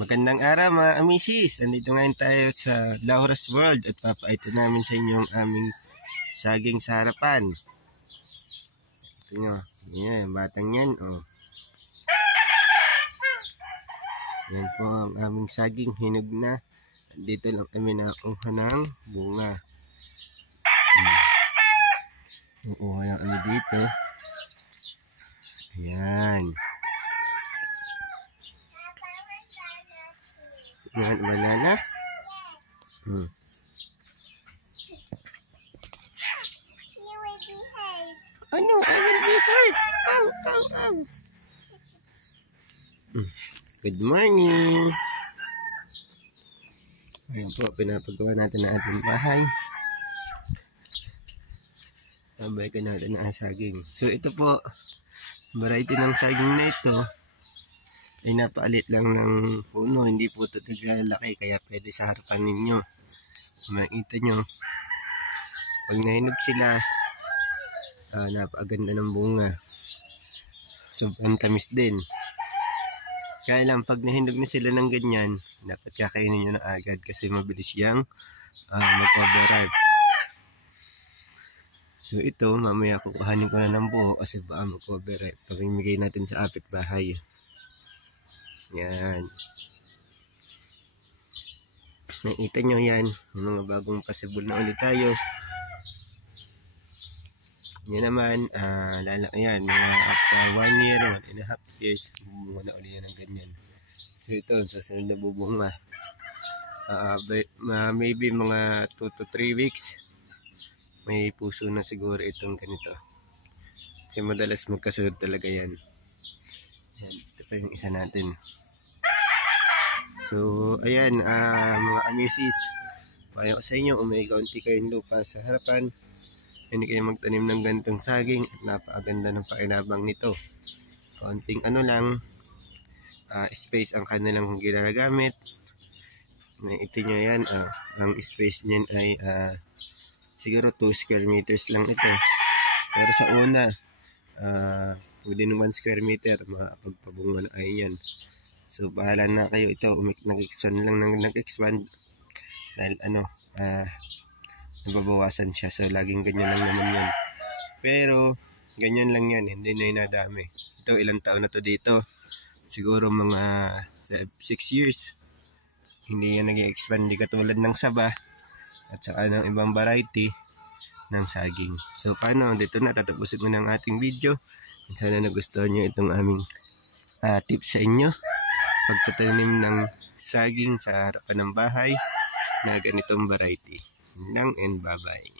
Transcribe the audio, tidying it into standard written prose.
Magandang araw mga amisis. Andito ngayon tayo sa Laura's World at papaito namin sa inyo ang aming saging sa harapan. Ito nyo. Yan, batang yan. Oh. Yan po ang aming saging. Hinog na. Dito lang kami nakuha ng bunga. Nakuha lang kami dito. Ayan. Yan, banana. Ano? I will be hurt. Ow, ow, ow. Good morning. Ayan po, pinapagawa natin ang ating bahay. Balikan natin ang saging. So ito po, variety ng saging na ito ay napaalit lang ng puno, hindi po ito naglalaki, kaya pwede sa harapan ninyo. Makita nyo, pag nahinog sila, napakaganda ng bunga. Sobrang tamis din. Kaya lang, pag nahinog na sila ng ganyan, dapat kakainin nyo na agad kasi mabilis yang mag-overripe. So ito, mamaya kukuhanin ko na ng buo kasi baka mag-overripe. Pamimigay natin sa kapitbahay. Yan. Nakita nyo yan. Yung mga bagong possible na ulit tayo. Yan naman. Yan. Mga after 1 year, 1.5 years. Bubunga na ulit yan ng ganyan. So ito, sa sunod na bubunga. Maybe mga 2 to 3 weeks. May puso na siguro itong ganito. Kasi madalas magkasunod talaga yan. Yan. Ito pa yung isa natin. So, ayan, mga amisis, payo ko sa inyo, may kaunti kayong lupa sa harapan, hindi kayo magtanim ng ganitong saging at napakaganda ng pakinabang nito. Kaunting lang, space ang kanilang ginagamit. Ito nyo yan, ang space niyan ay siguro 2 square meters lang ito. Pero sa una, within 1 square meter, makapagpabunga na kayo yan. So bahala na kayo, ito nag-expand lang ng nag-expand dahil nababawasan siya, so laging ganyan lang naman yan, pero ganyan lang yan, hindi na inadami. Ito ilang taon na to dito, siguro mga 6 years hindi yan nag-expand, di katulad ng saba at saka ng ibang variety ng saging. So paano, dito na tatapusin ko ng ating video. Sana nagustuhan nyo itong aming tips sa inyo pagtatanim ng saging sa harapan ng bahay na ganitong variety. Yun lang, and bye bye.